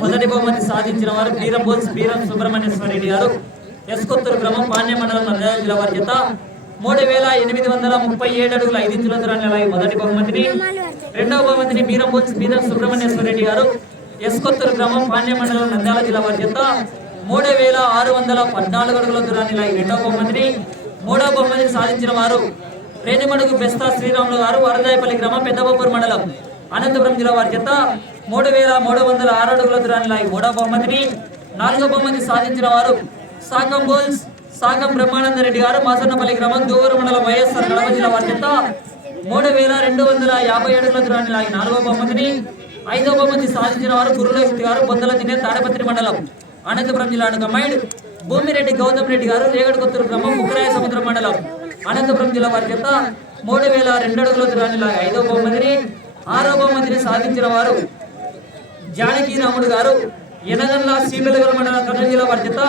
మొదటి బహుమతి సాధించిన వారు బీరం బోల్స్ బీరం సుబ్రహ్మణ్యేశ్వర రెడ్డి గారు. ఎస్కొత్తూరు గ్రామం పాణ్య మండలం నంద్యాల జిల్లా వారి చేత మూడు వేల ఎనిమిది వందల ముప్పై ఏడు అడుగుల ఐదు ఇంచుల దూరాన్ని మొదటి బహుమతిని. రెండవ బహుమతిని బీరం బీరం సుబ్రహ్మణ్యేశ్వర రెడ్డి గారు ఎస్కొత్తూరు గ్రామం పాణ్య మండలం నంద్యాల జిల్లా వారి చేత మూడు వేల ఆరు వందల పద్నాలుగు అడుగుల దూరాన్ని రెండవ బహుమతిని. మూడవ బహుమతిని సాధించిన వారు రేణిమడుగు బెస్తా శ్రీరాములు గారు వరదాయపల్లి గ్రామం పెద్దబొప్పూరు మండలం అనంతపురం జిల్లా వారి చేత మూడు వేల మూడు వందల ఆరు అడుగుల దూరాన్ని లాగి మూడవ బహుమతిని నాలుగో బహుమతి సాధించిన వారు సాగం బోల్స్ సాగం బ్రహ్మానంద రెడ్డి గారు మాసన్నపల్లి గ్రామం దూవూరు మండలం వైఎస్ఆర్ కడప జిల్లా వారి చెత్త మూడు వేల రెండు వందల యాభై అడుగుల దూరాన్ని లాగి నాలుగో బహుమతిని ఐదో బహుమతి సాధించిన వారు గురులోహిత్ గారు బొందల తినే తాడపత్రి మండలం అనంతపురం జిల్లా కమైడ్ భూమిరెడ్డి గౌతమ్ రెడ్డి గారు రేగడికొత్తూరు గ్రామం ఉగ్రాయ సముద్రం మండలం అనంతపురం జిల్లా వారి చెత్త మూడు వేల రెండు అడుగుల దూరాన్ని లాగి ఐదో బహుమతిని ఆరో బహుమతిని సాధించిన వారు జానకి రాముడు గారు ఎనగల్ల సీమలగల మండలం కర్నూలు జిల్లా వారి చేత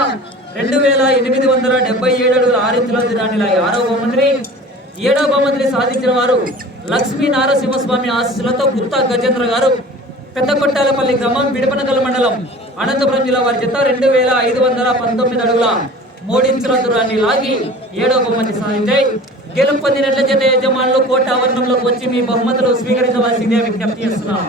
రెండు వేల ఎనిమిది వందల డెబ్బై ఏడు అడుగుల ఆరు ఇంచుల లాగి ఆరో బహుమతిని ఏడో బహుమతిని సాధించిన వారు లక్ష్మీ నారసింహస్వామి ఆశీస్సులతో గుత్తా గజేంద్ర గారు పెద్ద కొట్టాలపల్లి గ్రామం విడపనగల మండలం అనంతపురం జిల్లా వారి చేత రెండు వేల ఐదు వందల పంతొమ్మిది అడుగుల మూడించుల దూరాన్ని లాగి ఏడో బహుమతి సాధించాయి. గెలుపు జత యజమానులు కోట ఆవరణంలోకి వచ్చి మీ బహుమతులు స్వీకరించవలసిందే విజ్ఞప్తి చేస్తున్నాం.